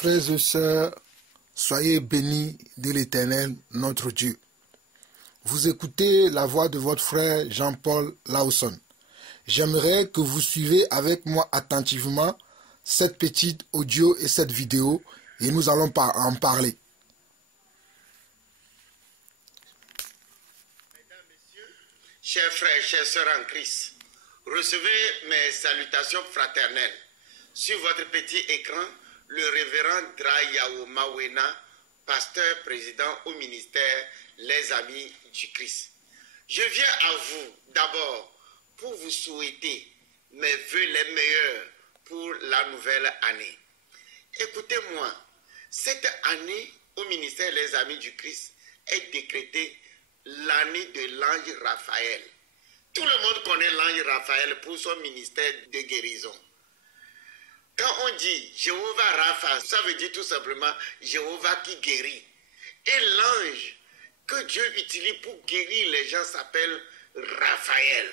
Frères et sœurs, soyez bénis de l'Éternel, notre Dieu. Vous écoutez la voix de votre frère Jean-Paul Lawson. J'aimerais que vous suivez avec moi attentivement cette petite audio et cette vidéo et nous allons en parler. Mesdames, Messieurs, chers frères, chères sœurs en Christ, recevez mes salutations fraternelles. Sur votre petit écran, le révérend Drayao Mawena, pasteur président au ministère Les Amis du Christ. Je viens à vous d'abord pour vous souhaiter mes vœux les meilleurs pour la nouvelle année. Écoutez-moi, cette année au ministère Les Amis du Christ est décrétée l'année de l'ange Raphaël. Tout le monde connaît l'ange Raphaël pour son ministère de guérison. Quand on dit Jéhovah Rapha, ça veut dire tout simplement Jéhovah qui guérit. Et l'ange que Dieu utilise pour guérir les gens s'appelle Raphaël.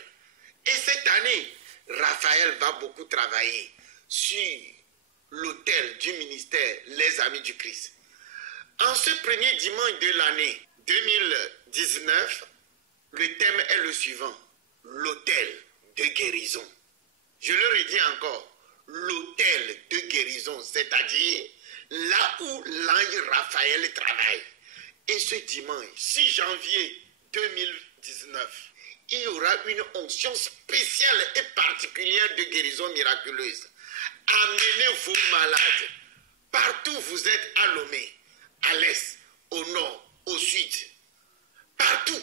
Et cette année, Raphaël va beaucoup travailler sur l'autel du ministère Les Amis du Christ. En ce premier dimanche de l'année 2019, le thème est le suivant, l'autel de guérison. Je le redis encore, l'autel de guérison, c'est-à-dire là où l'ange Raphaël travaille. Et ce dimanche, 6 janvier 2019, il y aura une onction spéciale et particulière de guérison miraculeuse. Amenez vos malades. Partout où vous êtes à Lomé, à l'est, au nord, au sud. Partout,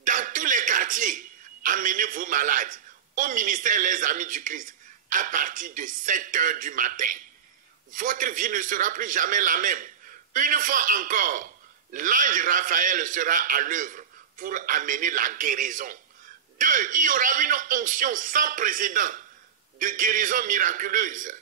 dans tous les quartiers, amenez vos malades au ministère Les Amis du Christ à partir de 7 heures du matin. Votre vie ne sera plus jamais la même. Une fois encore, l'ange Raphaël sera à l'œuvre pour amener la guérison. 2, il y aura une onction sans précédent de guérison miraculeuse.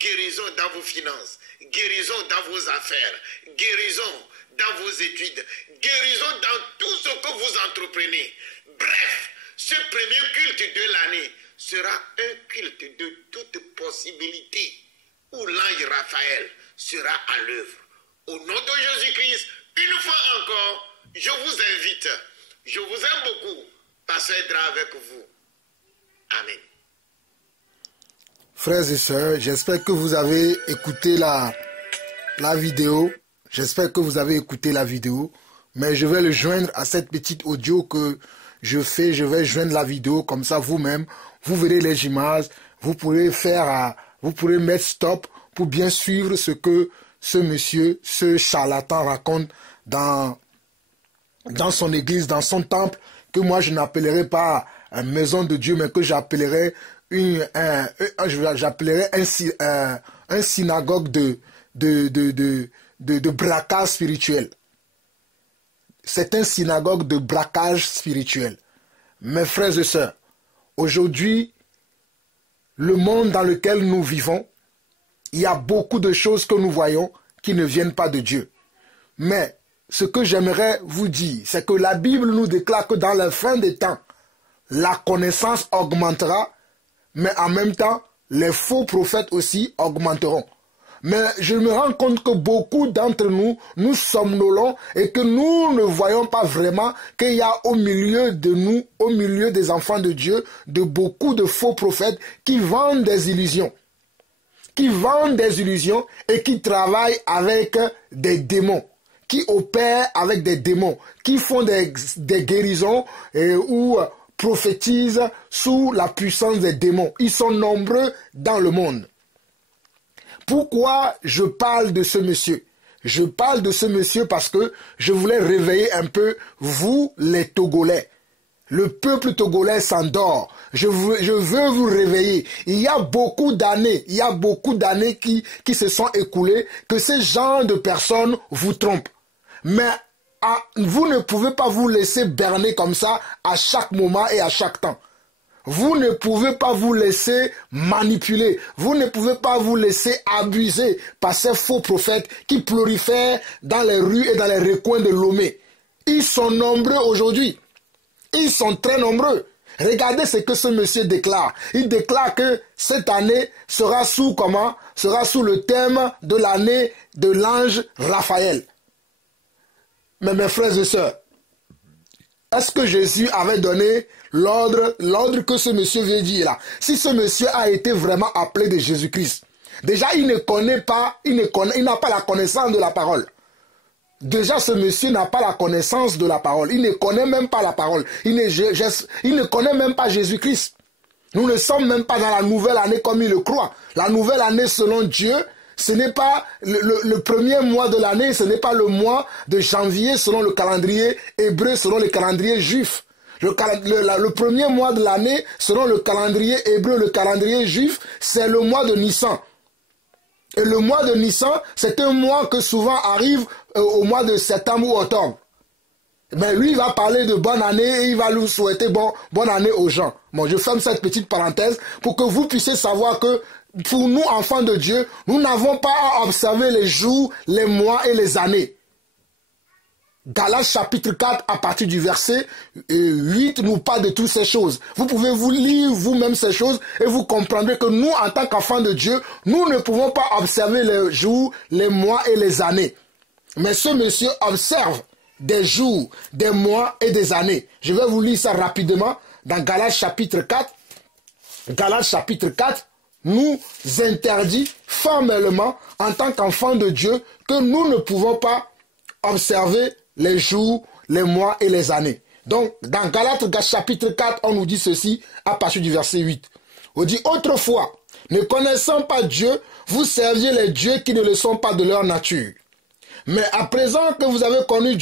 Guérison dans vos finances, guérison dans vos affaires, guérison dans vos études, guérison dans tout ce que vous entreprenez. Bref, ce premier culte de l'année sera un culte de toute possibilité où l'ange Raphaël sera à l'œuvre. Au nom de Jésus-Christ, une fois encore, je vous invite. Je vous aime beaucoup. Pasteur Dra avec vous. Amen. Frères et sœurs, j'espère que vous avez écouté la vidéo. J'espère que vous avez écouté la vidéo. Mais je vais le joindre à cette petite audio que je fais. Je vais joindre la vidéo. Comme ça, vous-même, vous verrez les images. Vous pourrez mettre stop pour bien suivre ce que ce monsieur, ce charlatan raconte dans son église, dans son temple, que moi je n'appellerai pas une maison de Dieu, mais que j'appellerai un synagogue de braquage spirituel. C'est un synagogue de braquage spirituel. Mes frères et sœurs, aujourd'hui, le monde dans lequel nous vivons, il y a beaucoup de choses que nous voyons qui ne viennent pas de Dieu. Mais ce que j'aimerais vous dire, c'est que la Bible nous déclare que dans la fin des temps, la connaissance augmentera, mais en même temps, les faux prophètes aussi augmenteront. Mais je me rends compte que beaucoup d'entre nous, nous somnolons et que nous ne voyons pas vraiment qu'il y a au milieu de nous, au milieu des enfants de Dieu, de beaucoup de faux prophètes qui vendent des illusions. Et qui travaillent avec des démons, qui opèrent avec des démons, qui font des guérisons ou prophétisent sous la puissance des démons. Ils sont nombreux dans le monde. Pourquoi je parle de ce monsieur? Je parle de ce monsieur parce que je voulais réveiller un peu vous, les Togolais. Le peuple togolais s'endort. Je veux vous réveiller. Il y a beaucoup d'années qui se sont écoulées que ce genre de personnes vous trompent. Mais vous ne pouvez pas vous laisser berner comme ça à chaque moment et à chaque temps. Vous ne pouvez pas vous laisser manipuler. Vous ne pouvez pas vous laisser abuser par ces faux prophètes qui prolifèrent dans les rues et dans les recoins de Lomé. Ils sont nombreux aujourd'hui. Ils sont très nombreux. Regardez ce que ce monsieur déclare. Il déclare que cette année sera sous comment? Sera sous le thème de l'année de l'ange Raphaël. Mais mes frères et sœurs, est-ce que Jésus avait donné l'ordre que ce monsieur vient dire là? Si ce monsieur a été vraiment appelé de Jésus-Christ, déjà il ne connaît pas, il n'a pas la connaissance de la parole. Déjà, ce monsieur n'a pas la connaissance de la parole. Il ne connaît même pas la parole. Il ne connaît même pas Jésus-Christ. Nous ne sommes même pas dans la nouvelle année comme il le croit. La nouvelle année selon Dieu, ce n'est pas le premier mois de l'année, ce n'est pas le mois de janvier selon le calendrier hébreu, selon le calendrier juif. Le premier mois de l'année, selon le calendrier hébreu, le calendrier juif, c'est le mois de Nissan. Et le mois de Nissan, c'est un mois que souvent arrive au mois de septembre ou octobre. Mais lui, il va parler de bonne année et il va nous souhaiter bonne année aux gens. Bon, je ferme cette petite parenthèse pour que vous puissiez savoir que pour nous, enfants de Dieu, nous n'avons pas à observer les jours, les mois et les années. Galates chapitre 4, à partir du verset 8, nous parle de toutes ces choses. Vous pouvez vous lire vous-même ces choses et vous comprendrez que nous, en tant qu'enfants de Dieu, nous ne pouvons pas observer les jours, les mois et les années. Mais ce monsieur observe des jours, des mois et des années. Je vais vous lire ça rapidement dans Galates chapitre 4. Galates chapitre 4 nous interdit formellement, en tant qu'enfants de Dieu, que nous ne pouvons pas observer les jours, les mois et les années. Donc, dans Galates chapitre 4, on nous dit ceci à partir du verset 8. On dit, autrefois, ne connaissant pas Dieu, vous serviez les dieux qui ne le sont pas de leur nature. Mais à présent que vous avez connu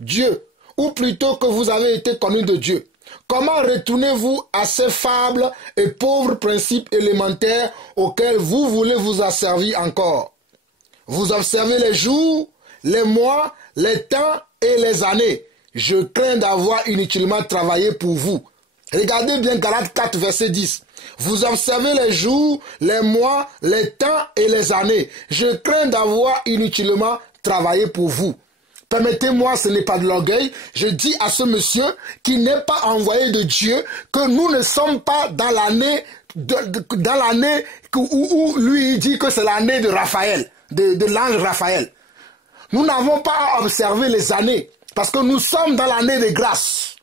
Dieu, ou plutôt que vous avez été connu de Dieu, comment retournez-vous à ces fables et pauvres principes élémentaires auxquels vous voulez vous asservir encore? Vous observez les jours, les mois, les temps et les années. Je crains d'avoir inutilement travaillé pour vous. Regardez bien Galates 4, verset 10. Vous observez les jours, les mois, les temps et les années. Je crains d'avoir inutilement travaillé pour vous. Permettez-moi, ce n'est pas de l'orgueil. Je dis à ce monsieur qui n'est pas envoyé de Dieu que nous ne sommes pas dans l'année où lui il dit que c'est l'année de Raphaël, de l'ange Raphaël. Nous n'avons pas à observer les années parce que nous sommes dans l'année de grâce.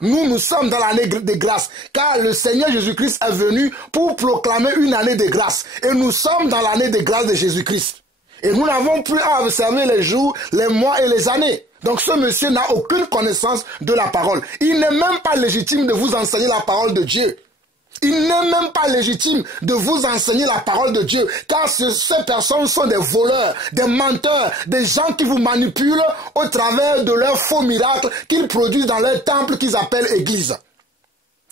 Nous sommes dans l'année de grâce car le Seigneur Jésus-Christ est venu pour proclamer une année de grâce. Et nous sommes dans l'année de grâce de Jésus-Christ. Et nous n'avons plus à observer les jours, les mois et les années. Donc ce monsieur n'a aucune connaissance de la parole. Il n'est même pas légitime de vous enseigner la parole de Dieu. Il n'est même pas légitime de vous enseigner la parole de Dieu, car ces personnes sont des voleurs, des menteurs, des gens qui vous manipulent au travers de leurs faux miracles qu'ils produisent dans leur temple qu'ils appellent église.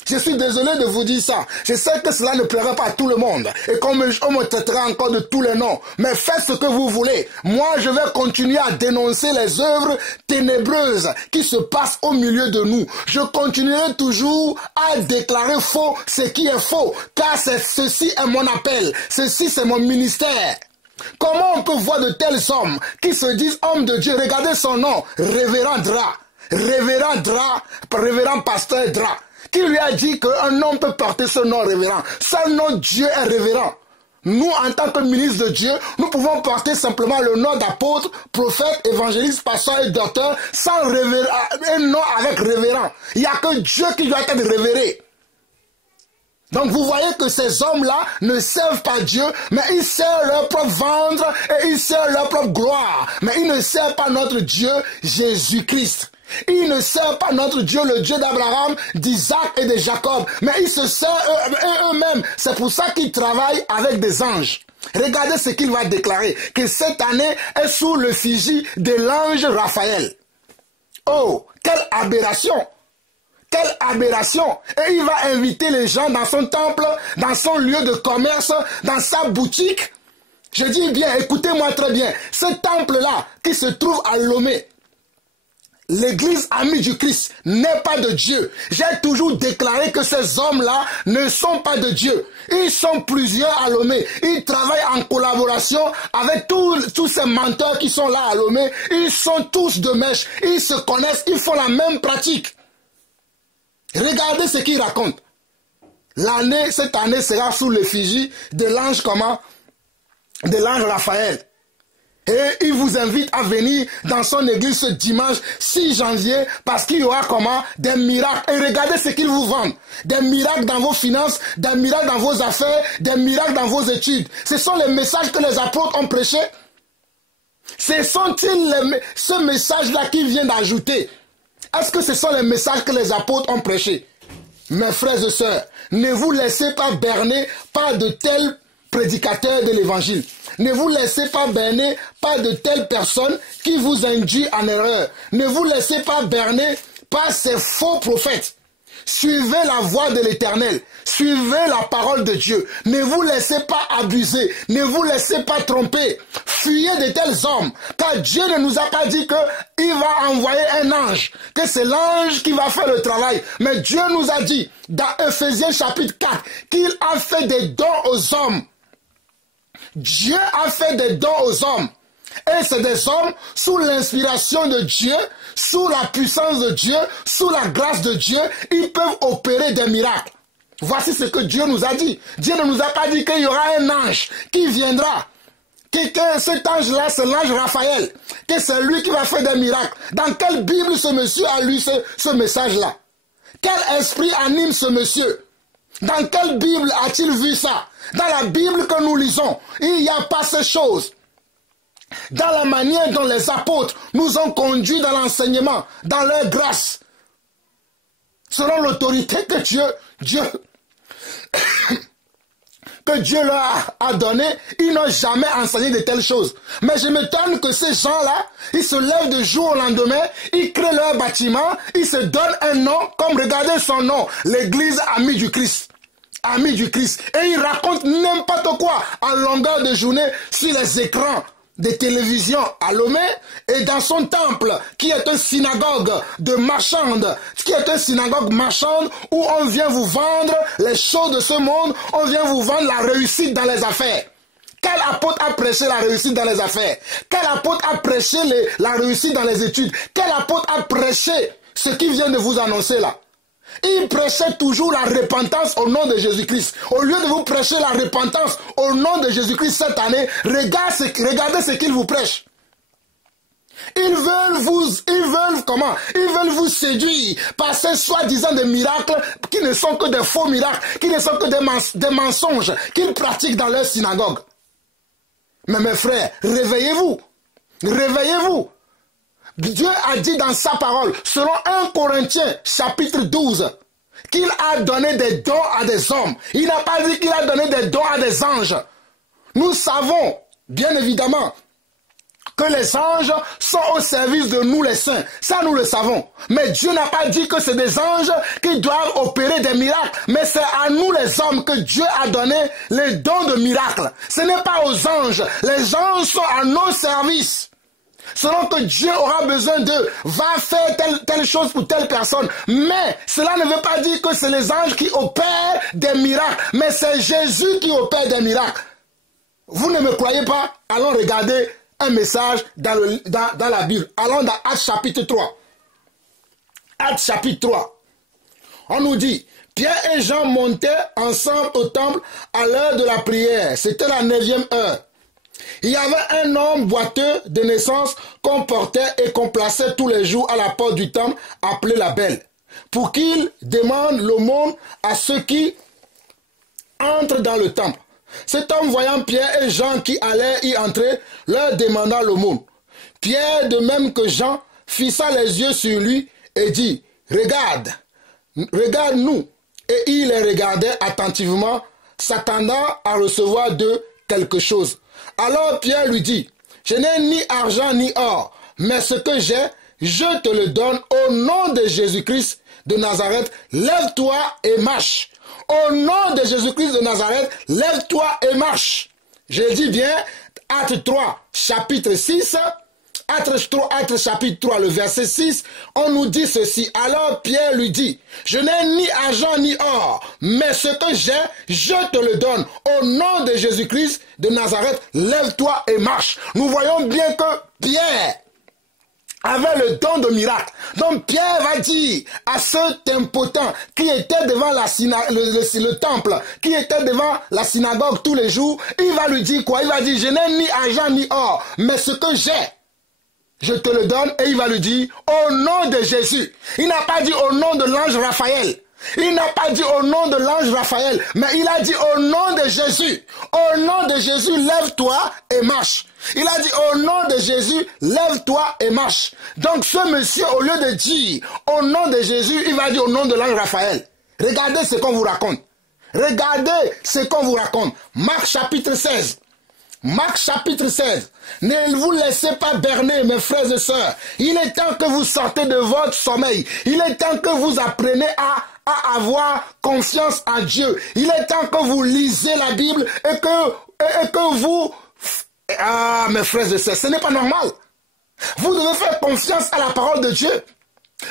Je suis désolé de vous dire ça. Je sais que cela ne plaira pas à tout le monde. Et comme on me traitera encore de tous les noms. Mais faites ce que vous voulez. Moi, je vais continuer à dénoncer les œuvres ténébreuses qui se passent au milieu de nous. Je continuerai toujours à déclarer faux ce qui est faux. Car ceci est mon appel. Ceci, c'est mon ministère. Comment on peut voir de tels hommes qui se disent hommes de Dieu? Regardez son nom. Révérend Dra. Révérend pasteur Dra. Qui lui a dit qu'un homme peut porter ce nom révérend? Seul nom Dieu est révérend. Nous, en tant que ministres de Dieu, nous pouvons porter simplement le nom d'apôtre, prophète, évangéliste, pasteur et docteur, sans un nom avec révérend. Il n'y a que Dieu qui doit être révéré. Donc vous voyez que ces hommes-là ne servent pas Dieu, mais ils servent leur propre ventre et ils servent leur propre gloire. Mais ils ne servent pas notre Dieu, Jésus-Christ. Ils ne servent pas notre Dieu, le Dieu d'Abraham, d'Isaac et de Jacob, mais ils se servent eux-mêmes. C'est pour ça qu'ils travaillent avec des anges. Regardez ce qu'il va déclarer, que cette année est sous le figie de l'ange Raphaël. Oh, quelle aberration! Quelle aberration! Et il va inviter les gens dans son temple, dans son lieu de commerce, dans sa boutique. Je dis bien, écoutez-moi très bien, ce temple-là qui se trouve à Lomé, l'église amie du Christ n'est pas de Dieu. J'ai toujours déclaré que ces hommes-là ne sont pas de Dieu. Ils sont plusieurs à Lomé. Ils travaillent en collaboration avec tous ces menteurs qui sont là à Lomé. Ils sont tous de mèche. Ils se connaissent. Ils font la même pratique. Regardez ce qu'il raconte. Cette année sera sous l'effigie de l'ange comment? De l'ange Raphaël. Et il vous invite à venir dans son église ce dimanche 6 janvier parce qu'il y aura comment? Des miracles. Et regardez ce qu'ils vous vendent. Des miracles dans vos finances, des miracles dans vos affaires, des miracles dans vos études. Ce sont les messages que les apôtres ont prêchés. Ce sont-ils ce message-là qu'ils viennent d'ajouter? Est-ce que ce sont les messages que les apôtres ont prêchés? Mes frères et sœurs, ne vous laissez pas berner par de tels prédicateurs de l'évangile. Ne vous laissez pas berner par de telles personnes qui vous induisent en erreur. Ne vous laissez pas berner par ces faux prophètes. Suivez la voie de l'Éternel. Suivez la parole de Dieu. Ne vous laissez pas abuser. Ne vous laissez pas tromper. Fuyez de tels hommes. Car Dieu ne nous a pas dit qu'il va envoyer un ange. Que c'est l'ange qui va faire le travail. Mais Dieu nous a dit dans Ephésiens chapitre 4 qu'il a fait des dons aux hommes. Dieu a fait des dons aux hommes. Et c'est des hommes sous l'inspiration de Dieu, sous la puissance de Dieu, sous la grâce de Dieu, ils peuvent opérer des miracles. Voici ce que Dieu nous a dit. Dieu ne nous a pas dit qu'il y aura un ange qui viendra. Que cet ange-là, c'est l'ange Raphaël. Que c'est lui qui va faire des miracles. Dans quelle Bible ce monsieur a lu ce message-là? Quel esprit anime ce monsieur? Dans quelle Bible a-t-il vu ça? Dans la Bible que nous lisons, il n'y a pas ces choses. Dans la manière dont les apôtres nous ont conduits dans l'enseignement, dans leur grâce, selon l'autorité que Dieu leur a donné, ils n'ont jamais enseigné de telles choses. Mais je m'étonne que ces gens-là, ils se lèvent de jour au lendemain, ils créent leur bâtiment, ils se donnent un nom, comme regardez son nom, l'Église Amie du Christ. Amis du Christ. Et ils racontent n'importe quoi en longueur de journée sur les écrans de télévision à Lomé et dans son temple qui est une synagogue de marchande, qui est une synagogue marchande où on vient vous vendre les choses de ce monde, on vient vous vendre la réussite dans les affaires. Quel apôtre a prêché la réussite dans les affaires? Quel apôtre a prêché la réussite dans les études? Quel apôtre a prêché ce qui vient de vous annoncer là? Il prêchait toujours la repentance au nom de Jésus-Christ. Au lieu de vous prêcher la repentance au nom de Jésus-Christ cette année, regardez ce qu'il vous prêche. Ils veulent vous séduire par ces soi-disant des miracles qui ne sont que des faux miracles, qui ne sont que des mensonges qu'ils pratiquent dans leur synagogue. Mais mes frères, réveillez-vous. Réveillez-vous. Dieu a dit dans sa parole, selon 1 Corinthiens chapitre 12, qu'il a donné des dons à des hommes. Il n'a pas dit qu'il a donné des dons à des anges. Nous savons, bien évidemment, que les anges sont au service de nous les saints. Ça, nous le savons. Mais Dieu n'a pas dit que c'est des anges qui doivent opérer des miracles. Mais c'est à nous les hommes que Dieu a donné les dons de miracles. Ce n'est pas aux anges. Les anges sont à nos services. Selon que Dieu aura besoin d'eux, va faire telle chose pour telle personne. Mais cela ne veut pas dire que c'est les anges qui opèrent des miracles. Mais c'est Jésus qui opère des miracles. Vous ne me croyez pas? Allons regarder un message dans la Bible. Allons dans Actes chapitre 3. Actes chapitre 3. On nous dit, Pierre et Jean montaient ensemble au temple à l'heure de la prière. C'était la 9e heure. Il y avait un homme boiteux de naissance qu'on portait et qu'on plaçait tous les jours à la porte du temple, appelé la Belle, pour qu'il demande l'aumône à ceux qui entrent dans le temple. Cet homme, voyant Pierre et Jean qui allaient y entrer, leur demanda l'aumône. Pierre, de même que Jean, fixa les yeux sur lui et dit, « Regarde, regarde-nous. » Et il les regardait attentivement, s'attendant à recevoir d'eux quelque chose. Alors Pierre lui dit, « Je n'ai ni argent ni or, mais ce que j'ai, je te le donne au nom de Jésus-Christ de Nazareth. Lève-toi et marche. » Au nom de Jésus-Christ de Nazareth, lève-toi et marche. Je dis bien, Actes 3, chapitre 6, Actes chapitre 3, le verset 6, on nous dit ceci. Alors Pierre lui dit, « Je n'ai ni argent ni or, mais ce que j'ai, je te le donne. Au nom de Jésus-Christ de Nazareth, lève-toi et marche. » Nous voyons bien que Pierre avait le don de miracle. Donc Pierre va dire à cet impotent qui était devant le temple, qui était devant la synagogue tous les jours, il va lui dire quoi? Il va dire, je n'ai ni argent ni or, mais ce que j'ai, je te le donne. Et il va lui dire, au nom de Jésus. Il n'a pas dit au nom de l'ange Raphaël. Il n'a pas dit au nom de l'ange Raphaël, mais il a dit au nom de Jésus. Au nom de Jésus, lève-toi et marche. Il a dit au nom de Jésus, lève-toi et marche. Donc ce monsieur, au lieu de dire au nom de Jésus, il va dire au nom de l'ange Raphaël. Regardez ce qu'on vous raconte. Regardez ce qu'on vous raconte. Marc chapitre 16. Marc chapitre 16. Ne vous laissez pas berner, mes frères et sœurs. Il est temps que vous sortez de votre sommeil. Il est temps que vous appreniez à avoir confiance en Dieu. Il est temps que vous lisez la Bible et que vous... Ah, mes frères et sœurs, ce n'est pas normal. Vous devez faire confiance à la parole de Dieu.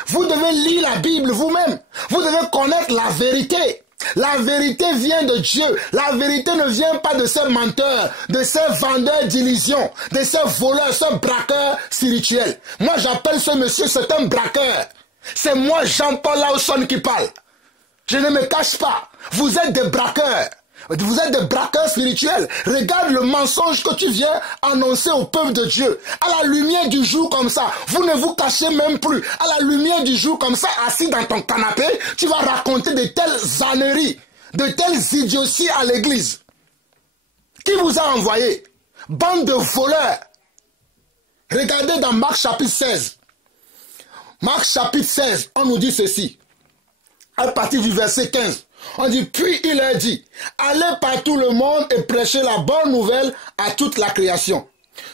Vous devez lire la Bible vous-même. Vous devez connaître la vérité. La vérité vient de Dieu. La vérité ne vient pas de ces menteurs, de ces vendeurs d'illusions, de ces voleurs, ces braqueurs spirituels. Moi, j'appelle ce monsieur, c'est un braqueur. C'est moi, Jean-Paul Lawson, qui parle. Je ne me cache pas. Vous êtes des braqueurs. Vous êtes des braqueurs spirituels. Regarde le mensonge que tu viens annoncer au peuple de Dieu. À la lumière du jour comme ça, vous ne vous cachez même plus. À la lumière du jour comme ça, assis dans ton canapé, tu vas raconter de telles âneries, de telles idioties à l'église. Qui vous a envoyé? Bande de voleurs. Regardez dans Marc chapitre 16. Marc chapitre 16, on nous dit ceci. À partir du verset 15. On dit, puis il leur dit, allez par tout le monde et prêchez la bonne nouvelle à toute la création.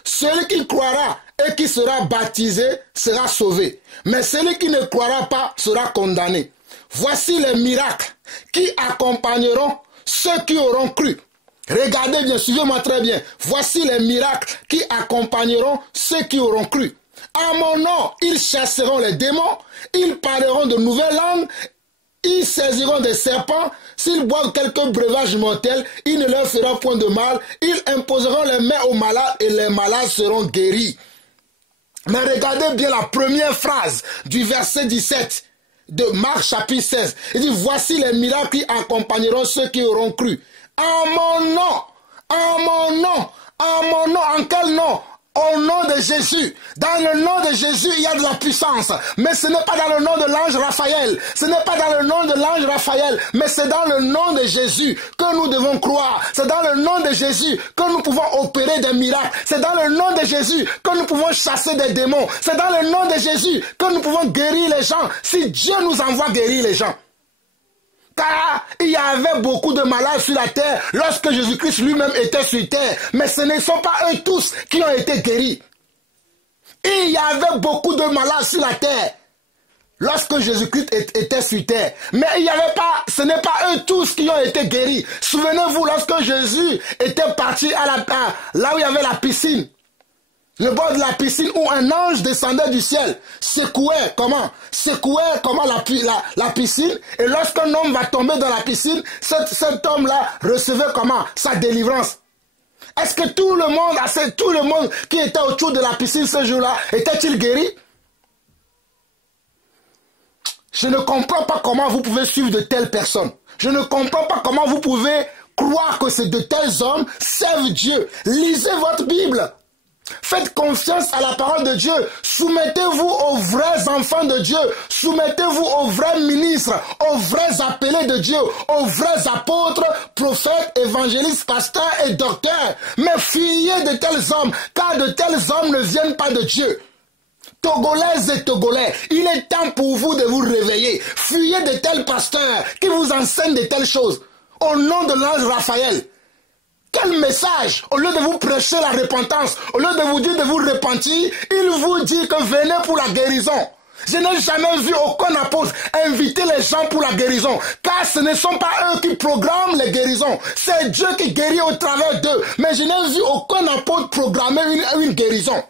Celui qui croira et qui sera baptisé sera sauvé, mais celui qui ne croira pas sera condamné. Voici les miracles qui accompagneront ceux qui auront cru. Regardez bien, suivez-moi très bien. Voici les miracles qui accompagneront ceux qui auront cru. À mon nom, ils chasseront les démons, ils parleront de nouvelles langues, ils saisiront des serpents, s'ils boivent quelques breuvages mortels, il ne leur fera point de mal, ils imposeront les mains aux malades et les malades seront guéris. Mais regardez bien la première phrase du verset 17 de Marc chapitre 16. Il dit, voici les miracles qui accompagneront ceux qui auront cru. En mon nom, en mon nom, en mon nom, en quel nom? Au nom de Jésus. Dans le nom de Jésus, il y a de la puissance. Mais ce n'est pas dans le nom de l'ange Raphaël. Ce n'est pas dans le nom de l'ange Raphaël. Mais c'est dans le nom de Jésus que nous devons croire. C'est dans le nom de Jésus que nous pouvons opérer des miracles. C'est dans le nom de Jésus que nous pouvons chasser des démons. C'est dans le nom de Jésus que nous pouvons guérir les gens. Si Dieu nous envoie guérir les gens. Car il y avait beaucoup de malades sur la terre lorsque Jésus-Christ lui-même était sur terre. Mais ce ne sont pas eux tous qui ont été guéris. Il y avait beaucoup de malades sur la terre lorsque Jésus-Christ était sur terre. Mais il y avait pas, ce n'est pas eux tous qui ont été guéris. Souvenez-vous lorsque Jésus était parti là où il y avait la piscine. Le bord de la piscine où un ange descendait du ciel, secouait comment la piscine, et lorsqu'un homme va tomber dans la piscine, cet homme-là recevait comment? Sa délivrance. Est-ce que tout le monde qui était autour de la piscine ce jour-là, était-il guéri? Je ne comprends pas comment vous pouvez suivre de telles personnes. Je ne comprends pas comment vous pouvez croire que de tels hommes servent Dieu. Lisez votre Bible. Faites confiance à la parole de Dieu. Soumettez-vous aux vrais enfants de Dieu. Soumettez-vous aux vrais ministres, aux vrais appelés de Dieu, aux vrais apôtres, prophètes, évangélistes, pasteurs et docteurs. Mais fuyez de tels hommes, car de tels hommes ne viennent pas de Dieu. Togolaises et Togolais, il est temps pour vous de vous réveiller. Fuyez de tels pasteurs qui vous enseignent de telles choses. Au nom de l'ange Raphaël. Quel message! Au lieu de vous prêcher la repentance, au lieu de vous dire de vous repentir, il vous dit que venez pour la guérison. Je n'ai jamais vu aucun apôtre inviter les gens pour la guérison, car ce ne sont pas eux qui programment les guérisons, c'est Dieu qui guérit au travers d'eux. Mais je n'ai vu aucun apôtre programmer une guérison.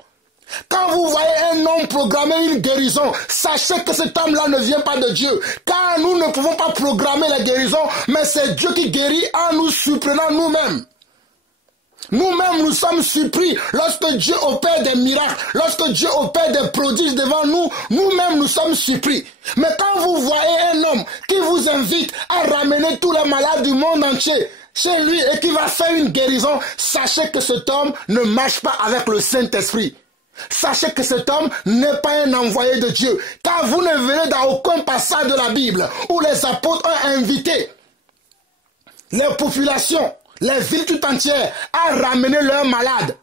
Quand vous voyez un homme programmer une guérison, sachez que cet homme-là ne vient pas de Dieu. Car nous ne pouvons pas programmer la guérison, mais c'est Dieu qui guérit en nous surprenant nous-mêmes. Nous-mêmes, nous sommes surpris lorsque Dieu opère des miracles, lorsque Dieu opère des prodiges devant nous. Nous-mêmes, nous sommes surpris. Mais quand vous voyez un homme qui vous invite à ramener tous les malades du monde entier chez lui et qui va faire une guérison, sachez que cet homme ne marche pas avec le Saint-Esprit. Sachez que cet homme n'est pas un envoyé de Dieu, car vous ne verrez dans aucun passage de la Bible où les apôtres ont invité les populations, les villes tout entières à ramener leurs malades.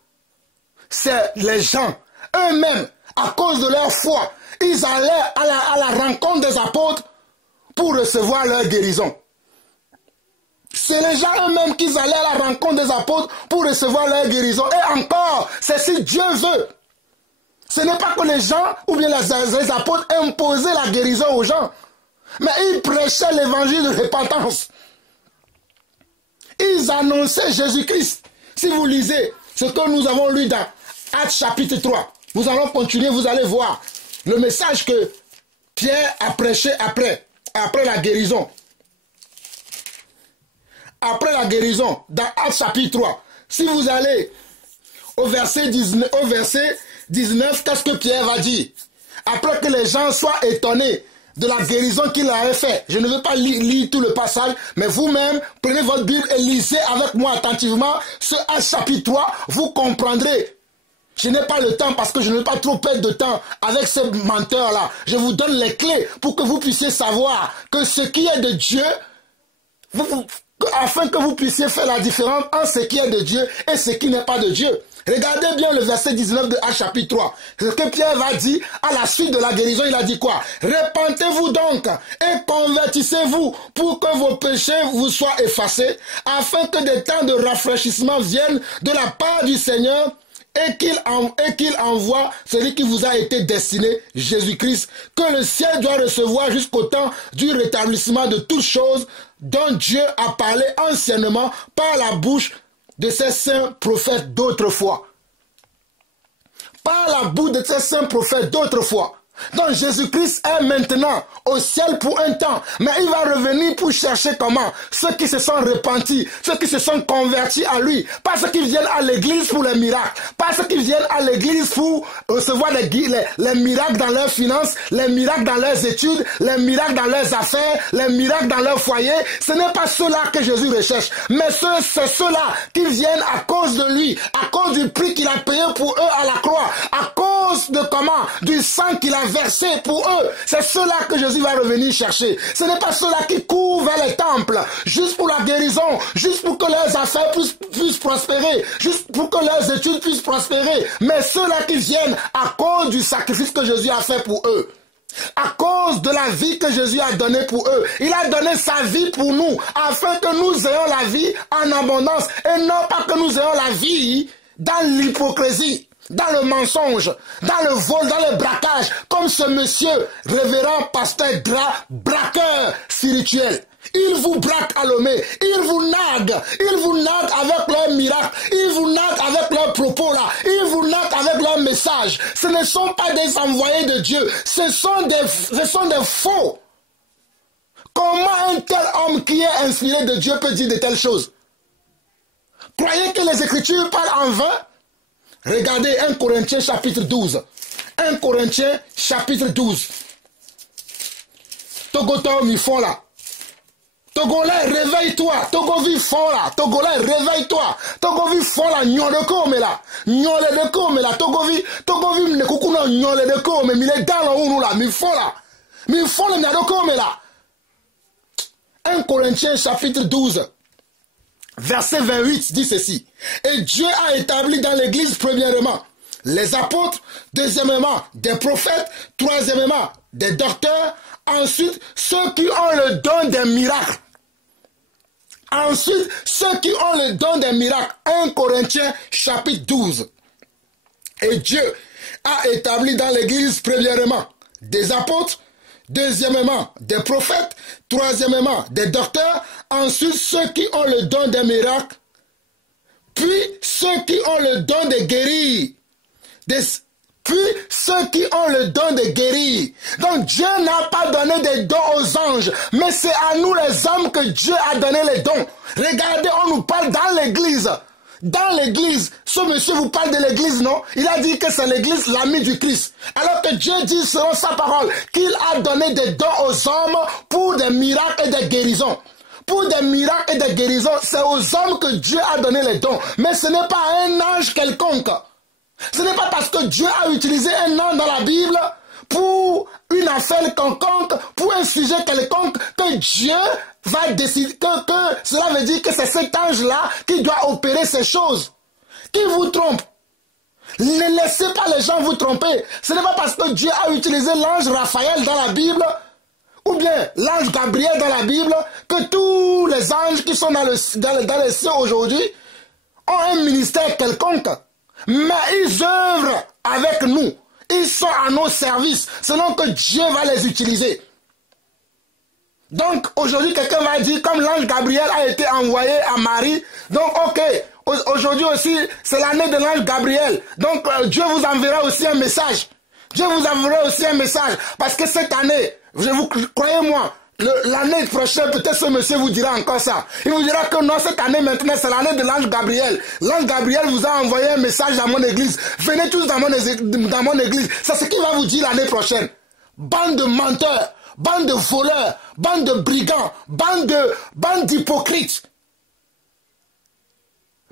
C'est les gens eux-mêmes, à cause de leur foi, ils allaient à la rencontre des apôtres pour recevoir leur guérison. C'est les gens eux-mêmes qui allaient à la rencontre des apôtres pour recevoir leur guérison. Et encore, c'est si Dieu veut. Ce n'est pas que les gens ou bien les apôtres imposaient la guérison aux gens, mais ils prêchaient l'évangile de repentance. Ils annonçaient Jésus-Christ. Si vous lisez ce que nous avons lu dans Actes chapitre 3, nous allons continuer, vous allez voir le message que Pierre a prêché après la guérison. Après la guérison, dans Actes chapitre 3, si vous allez au verset 19, qu'est-ce que Pierre va dire? Après que les gens soient étonnés de la guérison qu'il avait fait. Je ne vais pas lire tout le passage, mais vous-même, prenez votre Bible et lisez avec moi attentivement ce Actes chapitre 3, vous comprendrez. Je n'ai pas le temps parce que je ne vais pas trop perdre de temps avec ce menteur-là. Je vous donne les clés pour que vous puissiez savoir que ce qui est de Dieu, afin que vous puissiez faire la différence entre ce qui est de Dieu et ce qui n'est pas de Dieu. Regardez bien le verset 19 de Actes chapitre 3. Ce que Pierre va dire à la suite de la guérison, il a dit quoi? Repentez-vous donc et convertissez-vous pour que vos péchés vous soient effacés, afin que des temps de rafraîchissement viennent de la part du Seigneur et qu'il envoie celui qui vous a été destiné, Jésus-Christ, que le ciel doit recevoir jusqu'au temps du rétablissement de toutes choses dont Dieu a parlé anciennement par la bouche de ces saints prophètes d'autrefois. Par la bouche de ces saints prophètes d'autrefois. Donc Jésus-Christ est maintenant au ciel pour un temps, mais il va revenir pour chercher comment ceux qui se sont repentis, ceux qui se sont convertis à lui, pas ceux qui viennent à l'église pour les miracles, pas ceux qui viennent à l'église pour recevoir les miracles dans leurs finances, les miracles dans leurs études, les miracles dans leurs affaires, les miracles dans leur foyer. Ce n'est pas ceux-là que Jésus recherche, mais c'est ceux-là qui viennent à cause de lui, à cause du prix qu'il a payé pour eux à la croix, à cause de comment, du sang qu'il a versé pour eux. C'est ceux-là que Jésus va revenir chercher. Ce n'est pas ceux-là qui courent vers les temples juste pour la guérison, juste pour que leurs affaires puissent prospérer, juste pour que leurs études puissent prospérer, mais ceux-là qui viennent à cause du sacrifice que Jésus a fait pour eux. À cause de la vie que Jésus a donnée pour eux. Il a donné sa vie pour nous, afin que nous ayons la vie en abondance, et non pas que nous ayons la vie dans l'hypocrisie, dans le mensonge, dans le vol, dans le braquage, comme ce monsieur, révérend pasteur braqueur spirituel. Ils vous braquent à l'omé, ils vous naguent avec leurs miracles, ils vous naguent avec leurs propos là, ils vous naguent avec leurs messages. Ce ne sont pas des envoyés de Dieu, ce sont des faux. Comment un tel homme qui est inspiré de Dieu peut dire de telles choses? Croyez que les Écritures parlent en vain? Regardez 1 Corinthiens chapitre 12. 1 Corinthiens chapitre 12. Togoto mi font là. Togolais, réveille-toi. Togovi font là. Togolais, réveille-toi. Togovi font là. Nyole comme là. Nyole de comme là. Togovi ne kukuno nyole de comme. Mais il est dans le ou là. Mi font là. Mi font là. Nyole comme là. 1 Corinthiens chapitre 12. Verset 28 dit ceci. Et Dieu a établi dans l'église premièrement les apôtres, deuxièmement des prophètes, troisièmement des docteurs, ensuite ceux qui ont le don des miracles. Ensuite ceux qui ont le don des miracles. 1 Corinthiens chapitre 12. Et Dieu a établi dans l'église premièrement des apôtres, deuxièmement des prophètes, troisièmement des docteurs, ensuite ceux qui ont le don des miracles, puis ceux qui ont le don de guérir, puis ceux qui ont le don de guérir. Donc Dieu n'a pas donné des dons aux anges, mais c'est à nous les hommes que Dieu a donné les dons. Regardez, on nous parle dans l'église dans l'église, ce monsieur vous parle de l'église, non? Il a dit que c'est l'église, l'ami du Christ. Alors que Dieu dit selon sa parole qu'il a donné des dons aux hommes pour des miracles et des guérisons. Pour des miracles et des guérisons, c'est aux hommes que Dieu a donné les dons. Mais ce n'est pas un ange quelconque. Ce n'est pas parce que Dieu a utilisé un ange dans la Bible pour une affaire quelconque, pour un sujet quelconque, que Dieu va décider, que cela veut dire que c'est cet ange-là qui doit opérer ces choses. Qui vous trompe? Ne laissez pas les gens vous tromper. Ce n'est pas parce que Dieu a utilisé l'ange Raphaël dans la Bible, ou bien l'ange Gabriel dans la Bible, que tous les anges qui sont dans les cieux aujourd'hui ont un ministère quelconque. Mais ils œuvrent avec nous. Ils sont à nos services, selon que Dieu va les utiliser. Donc aujourd'hui, quelqu'un va dire, comme l'ange Gabriel a été envoyé à Marie, donc ok, aujourd'hui aussi, c'est l'année de l'ange Gabriel. Donc Dieu vous enverra aussi un message. Dieu vous enverra aussi un message. Parce que cette année, croyez-moi, l'année prochaine, peut-être ce monsieur vous dira encore ça. Il vous dira que non, cette année maintenant, c'est l'année de l'ange Gabriel. L'ange Gabriel vous a envoyé un message dans mon église. Venez tous dans mon église. C'est ce qu'il va vous dire l'année prochaine. Bande de menteurs, bande de voleurs, bande de brigands, bande d'hypocrites.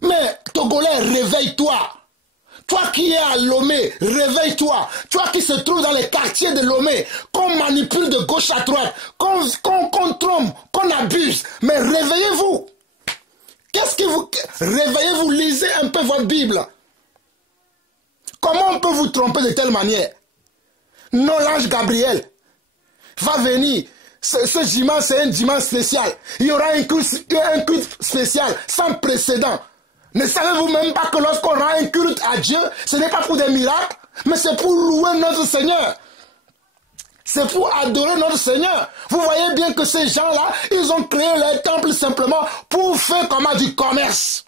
Mais Togolais, réveille-toi. Toi qui es à Lomé, réveille-toi. Toi qui se trouve dans les quartiers de Lomé, qu'on manipule de gauche à droite, qu'on trompe, qu'on abuse. Mais réveillez-vous. Qu'est-ce que vous... Réveillez-vous, lisez un peu votre Bible. Comment on peut vous tromper de telle manière? Non, l'ange Gabriel va venir. Ce dimanche, c'est un dimanche spécial. Il y aura un culte spécial, sans précédent. Ne savez-vous même pas que lorsqu'on rend un culte à Dieu, ce n'est pas pour des miracles, mais c'est pour louer notre Seigneur. C'est pour adorer notre Seigneur. Vous voyez bien que ces gens-là, ils ont créé leur temple simplement pour faire comment du commerce.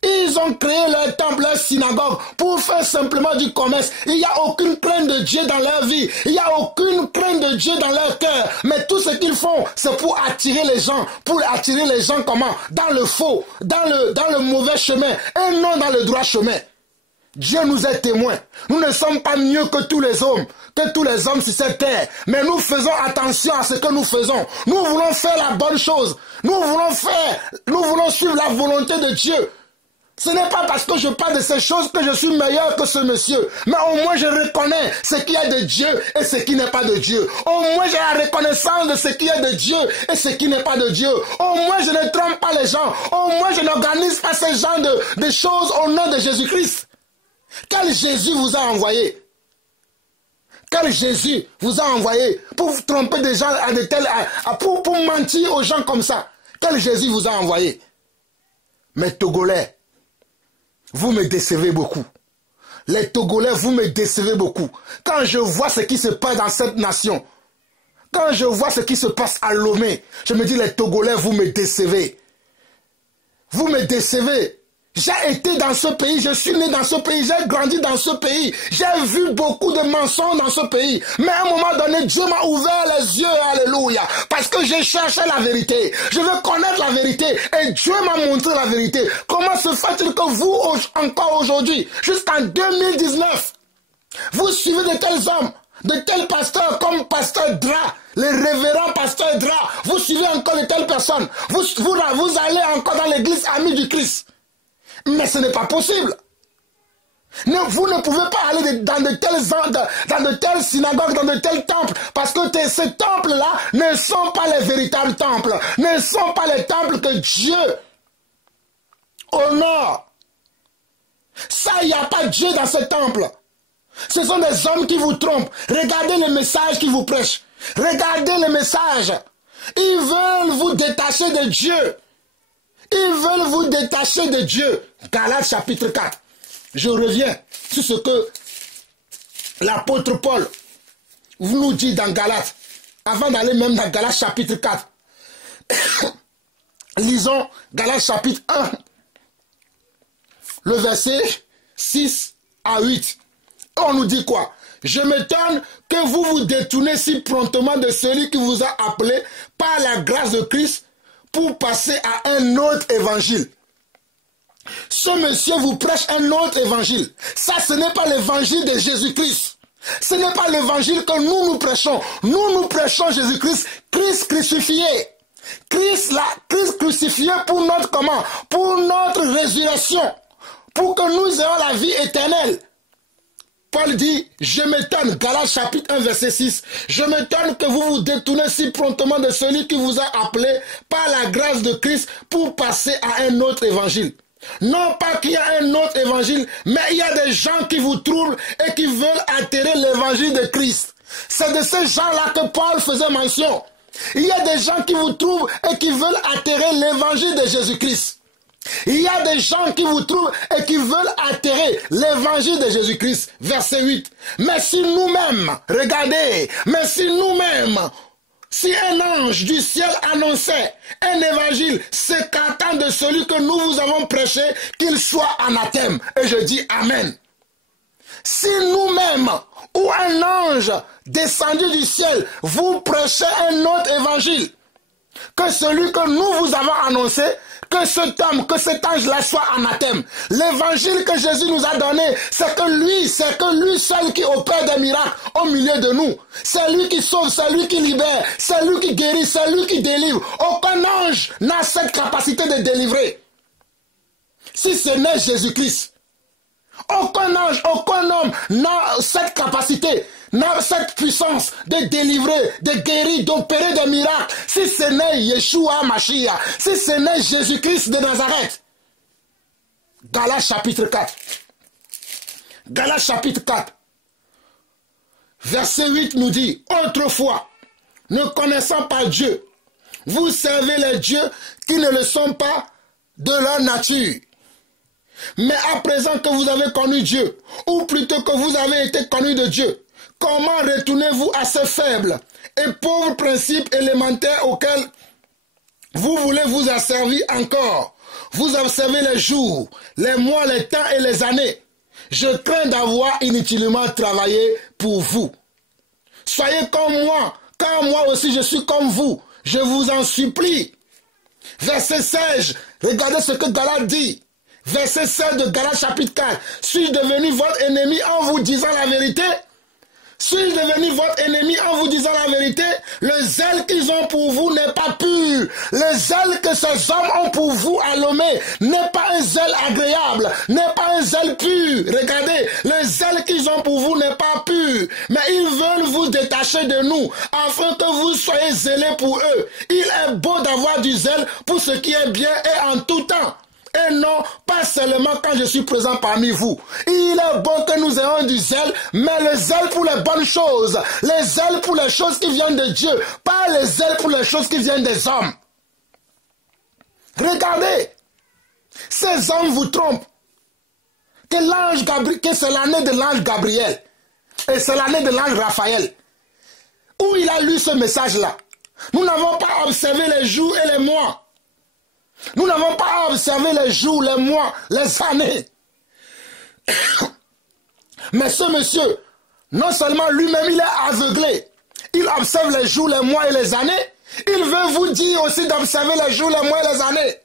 Ils ont créé leur temple, leur synagogue pour faire simplement du commerce. Il n'y a aucune crainte de Dieu dans leur vie. Il n'y a aucune crainte de Dieu dans leur cœur. Mais tout ce qu'ils font, c'est pour attirer les gens. Pour attirer les gens comment? Dans le faux, dans le mauvais chemin et non dans le droit chemin. Dieu nous est témoin. Nous ne sommes pas mieux que tous les hommes sur cette terre. Mais nous faisons attention à ce que nous faisons. Nous voulons faire la bonne chose. Nous voulons suivre la volonté de Dieu. Ce n'est pas parce que je parle de ces choses que je suis meilleur que ce monsieur. Mais au moins je reconnais ce qui est de Dieu et ce qui n'est pas de Dieu. Au moins j'ai la reconnaissance de ce qui est de Dieu et ce qui n'est pas de Dieu. Au moins je ne trompe pas les gens. Au moins je n'organise pas ces genres de choses au nom de Jésus-Christ. Quel Jésus vous a envoyé? Quel Jésus vous a envoyé pour vous tromper des gens pour mentir aux gens comme ça? Quel Jésus vous a envoyé? Mais Togolais, vous me décevez beaucoup. Les Togolais, vous me décevez beaucoup. Quand je vois ce qui se passe dans cette nation, quand je vois ce qui se passe à Lomé, je me dis, les Togolais, vous me décevez. Vous me décevez. J'ai été dans ce pays, je suis né dans ce pays, j'ai grandi dans ce pays, j'ai vu beaucoup de mensonges dans ce pays. Mais à un moment donné, Dieu m'a ouvert les yeux, alléluia, parce que j'ai cherché la vérité. Je veux connaître la vérité et Dieu m'a montré la vérité. Comment se fait-il que vous, encore aujourd'hui, jusqu'en 2019, vous suivez de tels hommes, de tels pasteurs comme Pasteur Dra, le révérend Pasteur Dra, vous suivez encore de telles personnes, vous allez encore dans l'église Amis du Christ. Mais ce n'est pas possible. Vous ne pouvez pas aller dans de telles synagogues, dans de tels temples, parce que ces temples-là ne sont pas les véritables temples, ne sont pas les temples que Dieu honore. Ça, il n'y a pas Dieu dans ces temples. Ce sont des hommes qui vous trompent. Regardez les messages qu'ils vous prêchent. Regardez les messages. Ils veulent vous détacher de Dieu. Ils veulent vous détacher de Dieu. Galates chapitre 4. Je reviens sur ce que l'apôtre Paul nous dit dans Galates. Avant d'aller même dans Galates chapitre 4. Lisons Galates chapitre 1. Le verset 6 à 8. On nous dit quoi? Je m'étonne que vous vous détournez si promptement de celui qui vous a appelé par la grâce de Christ pour passer à un autre évangile. Ce monsieur vous prêche un autre évangile. Ça, ce n'est pas l'évangile de Jésus-Christ. Ce n'est pas l'évangile que nous prêchons. Nous prêchons Jésus-Christ, Christ crucifié. Christ crucifié pour notre comment? Pour notre résurrection. Pour que nous ayons la vie éternelle. Paul dit, je m'étonne, Galates chapitre 1 verset 6, je m'étonne que vous vous détournez si promptement de celui qui vous a appelé par la grâce de Christ pour passer à un autre évangile. Non pas qu'il y a un autre évangile, mais il y a des gens qui vous troublent et qui veulent altérer l'évangile de Christ. C'est de ces gens-là que Paul faisait mention. Il y a des gens qui vous troublent et qui veulent altérer l'évangile de Jésus-Christ. Il y a des gens qui vous trouvent et qui veulent altérer l'évangile de Jésus-Christ. Verset 8. Mais si nous-mêmes, regardez, mais si nous-mêmes, si un ange du ciel annonçait un évangile s'écartant de celui que nous vous avons prêché, qu'il soit anathème. Et je dis Amen. Si nous-mêmes ou un ange descendu du ciel vous prêchez un autre évangile que celui que nous vous avons annoncé, que cet homme, que cet ange-là soit anathème. L'évangile que Jésus nous a donné, c'est que lui seul qui opère des miracles au milieu de nous. C'est lui qui sauve, c'est lui qui libère, c'est lui qui guérit, c'est lui qui délivre. Aucun ange n'a cette capacité de délivrer. Si ce n'est Jésus-Christ. Aucun ange, aucun homme n'a cette capacité, n'a cette puissance de délivrer, de guérir, d'opérer des miracles. Si ce n'est Yeshua Mashiach, si ce n'est Jésus-Christ de Nazareth. Galates chapitre 4. Galates chapitre 4. Verset 8 nous dit, autrefois, ne connaissant pas Dieu, vous servez les dieux qui ne le sont pas de leur nature. Mais à présent que vous avez connu Dieu, ou plutôt que vous avez été connu de Dieu, comment retournez-vous à ces faibles et pauvres principes élémentaires auxquels vous voulez vous asservir encore? Vous observez les jours, les mois, les temps et les années. Je crains d'avoir inutilement travaillé pour vous. Soyez comme moi, car moi aussi je suis comme vous. Je vous en supplie. Verset 16, regardez ce que Galates dit. Verset 16 de Galates chapitre 4. Suis-je devenu votre ennemi en vous disant la vérité? Suis-je devenu votre ennemi en vous disant la vérité? Le zèle qu'ils ont pour vous n'est pas pur. Le zèle que ces hommes ont pour vous à Lomé n'est pas un zèle agréable, n'est pas un zèle pur. Regardez, le zèle qu'ils ont pour vous n'est pas pur. Mais ils veulent vous détacher de nous, afin que vous soyez zélés pour eux. Il est beau d'avoir du zèle pour ce qui est bien et en tout temps. Et non, pas seulement quand je suis présent parmi vous. Il est bon que nous ayons du zèle, mais le zèle pour les bonnes choses. Le zèle pour les choses qui viennent de Dieu. Pas le zèle pour les choses qui viennent des hommes. Regardez. Ces hommes vous trompent. Que c'est l'année de l'ange Gabriel. Et c'est l'année de l'ange Raphaël. Où il a lu ce message-là. Nous n'avons pas observé les jours et les mois. Nous n'avons pas observé les jours, les mois, les années. Mais ce monsieur, non seulement lui-même il est aveuglé, il observe les jours, les mois et les années, il veut vous dire aussi d'observer les jours, les mois et les années.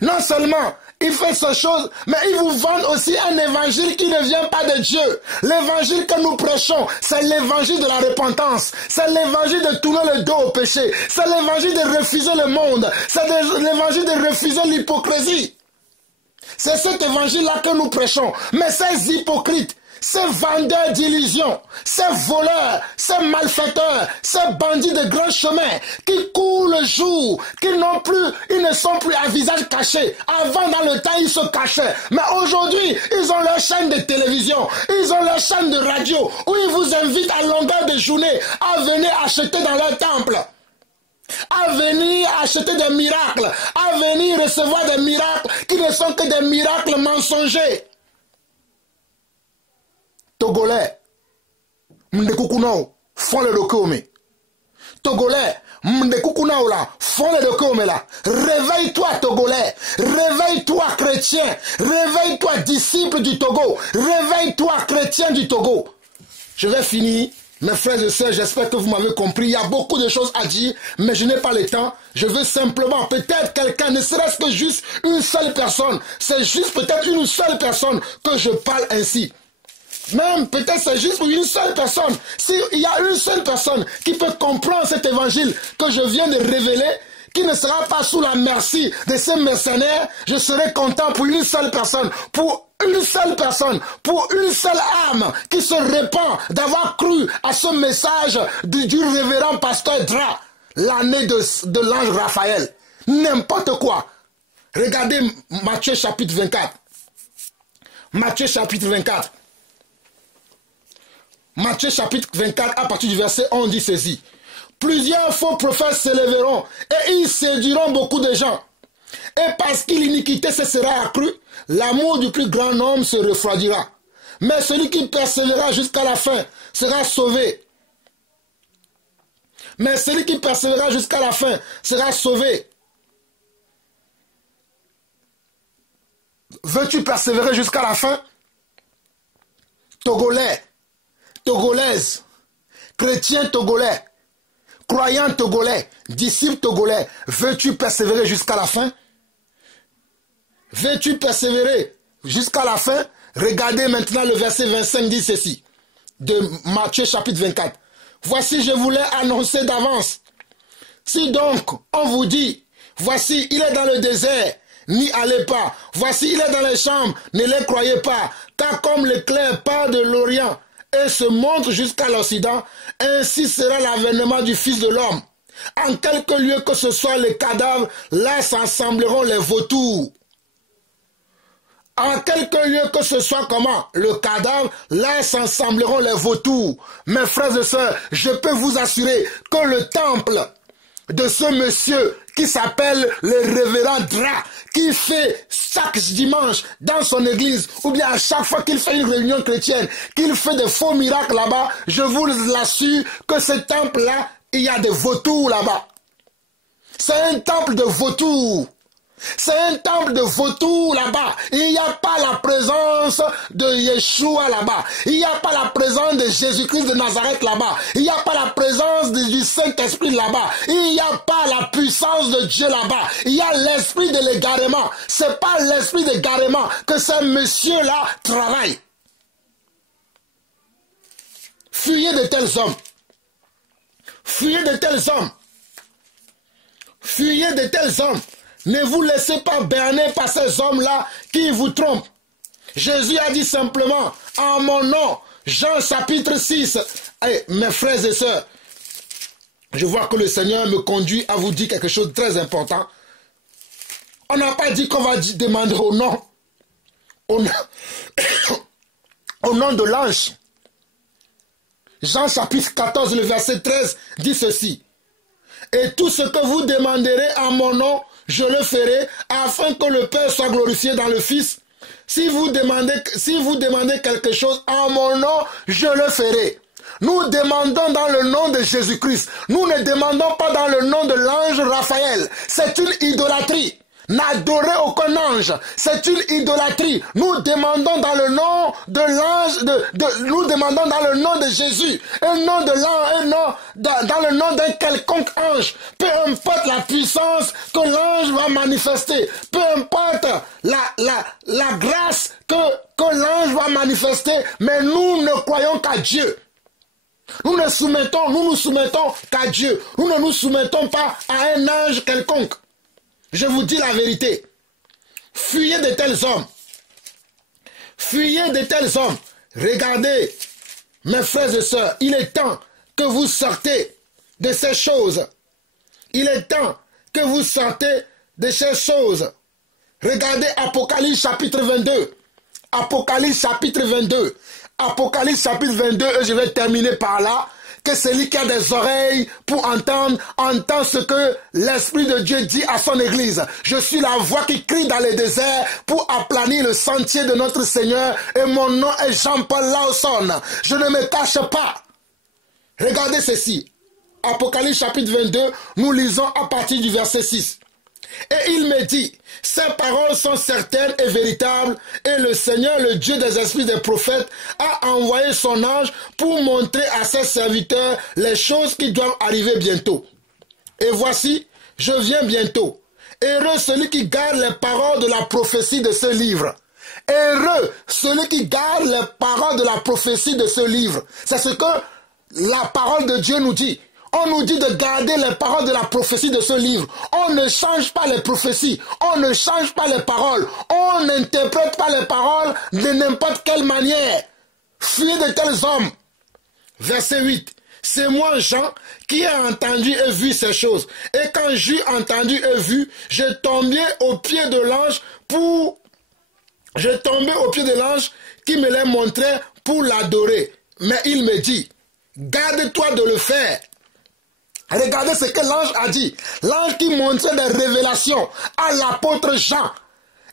Non seulement il fait ces choses, mais il vous vend aussi un évangile qui ne vient pas de Dieu. L'évangile que nous prêchons, c'est l'évangile de la repentance. C'est l'évangile de tourner le dos au péché. C'est l'évangile de refuser le monde. C'est l'évangile de refuser l'hypocrisie. C'est cet évangile-là que nous prêchons. Mais ces hypocrites, ces vendeurs d'illusions, ces voleurs, ces malfaiteurs, ces bandits de grands chemins qui courent le jour, ils ne sont plus à visage caché. Avant, dans le temps, ils se cachaient. Mais aujourd'hui, ils ont leur chaîne de télévision, ils ont leur chaîne de radio, où ils vous invitent à longueur de journée à venir acheter dans leur temple. À venir acheter des miracles, à venir recevoir des miracles qui ne sont que des miracles mensongers. Togolais, mndekukunao, font le dokome. Togolais, mndekukunao là, font le dokome là. Réveille-toi Togolais, réveille-toi chrétien, réveille-toi disciple du Togo, réveille-toi chrétien du Togo. Je vais finir Mes frères et sœurs, j'espère que vous m'avez compris. Il y a beaucoup de choses à dire, mais je n'ai pas le temps. Je veux simplement, peut-être quelqu'un, ne serait-ce que juste une seule personne. C'est juste peut-être une seule personne que je parle ainsi. Même peut-être c'est juste pour une seule personne. S'il y a une seule personne qui peut comprendre cet évangile que je viens de révéler, qui ne sera pas sous la merci de ces mercenaires, je serai content pour une seule personne, pour une seule personne, pour une seule âme qui se répand d'avoir cru à ce message du révérend pasteur Dra, l'année de l'ange Raphaël. N'importe quoi. Regardez Matthieu chapitre 24. Matthieu chapitre 24. Matthieu chapitre 24, à partir du verset 11, dit ceci. Plusieurs faux prophètes s'élèveront et ils séduiront beaucoup de gens. Et parce que l'iniquité se sera accrue, l'amour du plus grand nombre se refroidira. Mais celui qui persévérera jusqu'à la fin sera sauvé. Mais celui qui persévérera jusqu'à la fin sera sauvé. Veux-tu persévérer jusqu'à la fin? Togolais, Togolaise, chrétien togolais, croyant togolais, disciple togolais, veux-tu persévérer jusqu'à la fin? Veux-tu persévérer jusqu'à la fin? Regardez maintenant le verset 25 dit ceci, de Matthieu chapitre 24. Voici, je vous l'ai annoncé d'avance. Si donc on vous dit, voici, il est dans le désert, n'y allez pas. Voici, il est dans les chambres, ne les croyez pas. Car comme l'éclair part de l'Orient et se montre jusqu'à l'Occident, ainsi sera l'avènement du Fils de l'homme. En quelque lieu que ce soit les cadavres, là s'assembleront les vautours. En quelque lieu que ce soit comment? Le cadavre, là s'assembleront les vautours. Mes frères et sœurs, je peux vous assurer que le temple de ce monsieur qui s'appelle le révérend Dra, qui fait chaque dimanche dans son église, ou bien à chaque fois qu'il fait une réunion chrétienne, qu'il fait des faux miracles là-bas, je vous l'assure que ce temple-là, il y a des vautours là-bas. C'est un temple de vautours. C'est un temple de vautours là-bas. Il n'y a pas la présence de Yeshua là-bas. Il n'y a pas la présence de Jésus-Christ de Nazareth là-bas. Il n'y a pas la présence du Saint-Esprit là-bas. Il n'y a pas la puissance de Dieu là-bas. Il y a l'esprit de l'égarement. C'est pas l'esprit d'égarement que ce monsieur-là travaille. Fuyez de tels hommes. Fuyez de tels hommes. Fuyez de tels hommes. Ne vous laissez pas berner par ces hommes-là qui vous trompent. Jésus a dit simplement, en mon nom, Jean chapitre 6. Hey, mes frères et sœurs, je vois que le Seigneur me conduit à vous dire quelque chose de très important. On n'a pas dit qu'on va demander au nom. Au nom de l'ange. Jean chapitre 14, le verset 13 dit ceci. Et tout ce que vous demanderez en mon nom, je le ferai, afin que le Père soit glorifié dans le Fils. Si vous demandez quelque chose en mon nom, je le ferai. Nous demandons dans le nom de Jésus-Christ. Nous ne demandons pas dans le nom de l'ange Raphaël. C'est une idolâtrie. N'adorez aucun ange. C'est une idolâtrie. Nous demandons dans le nom de l'ange, nous demandons dans le nom de Jésus. Un nom de l'ange, dans le nom d'un quelconque ange. Peu importe la puissance que l'ange va manifester. Peu importe la grâce que l'ange va manifester. Mais nous ne croyons qu'à Dieu. Nous nous soumettons qu'à Dieu. Nous ne nous soumettons pas à un ange quelconque. Je vous dis la vérité. Fuyez de tels hommes. Fuyez de tels hommes. Regardez, mes frères et sœurs, il est temps que vous sortez de ces choses. Il est temps que vous sortez de ces choses. Regardez Apocalypse chapitre 22. Apocalypse chapitre 22. Apocalypse chapitre 22, et je vais terminer par là. Que celui qui a des oreilles pour entendre, entend ce que l'Esprit de Dieu dit à son Église. Je suis la voix qui crie dans les déserts pour aplanir le sentier de notre Seigneur, et mon nom est Jean-Paul Lawson. Je ne me cache pas. Regardez ceci. Apocalypse chapitre 22, nous lisons à partir du verset 6. Et il me dit, ces paroles sont certaines et véritables, et le Seigneur, le Dieu des esprits des prophètes, a envoyé son ange pour montrer à ses serviteurs les choses qui doivent arriver bientôt. Et voici, je viens bientôt. Heureux celui qui garde les paroles de la prophétie de ce livre. Heureux celui qui garde les paroles de la prophétie de ce livre. C'est ce que la parole de Dieu nous dit. On nous dit de garder les paroles de la prophétie de ce livre. On ne change pas les prophéties. On ne change pas les paroles. On n'interprète pas les paroles de n'importe quelle manière. Fuyez de tels hommes. Verset 8. C'est moi, Jean, qui ai entendu et vu ces choses. Et quand j'eus entendu et vu, je tombais au pied de l'ange qui me les montrait pour l'adorer. Mais il me dit, garde-toi de le faire. Regardez ce que l'ange a dit. L'ange qui montrait des révélations à l'apôtre Jean.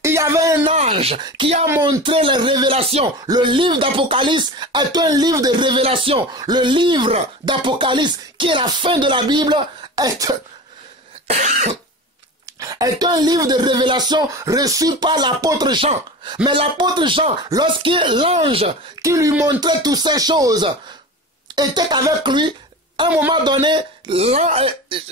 Il y avait un ange qui a montré les révélations. Le livre d'Apocalypse est un livre de révélations. Le livre d'Apocalypse, qui est la fin de la Bible, est un livre de révélation reçu par l'apôtre Jean. Mais l'apôtre Jean, l'ange qui lui montrait toutes ces choses, était avec lui. À un moment donné,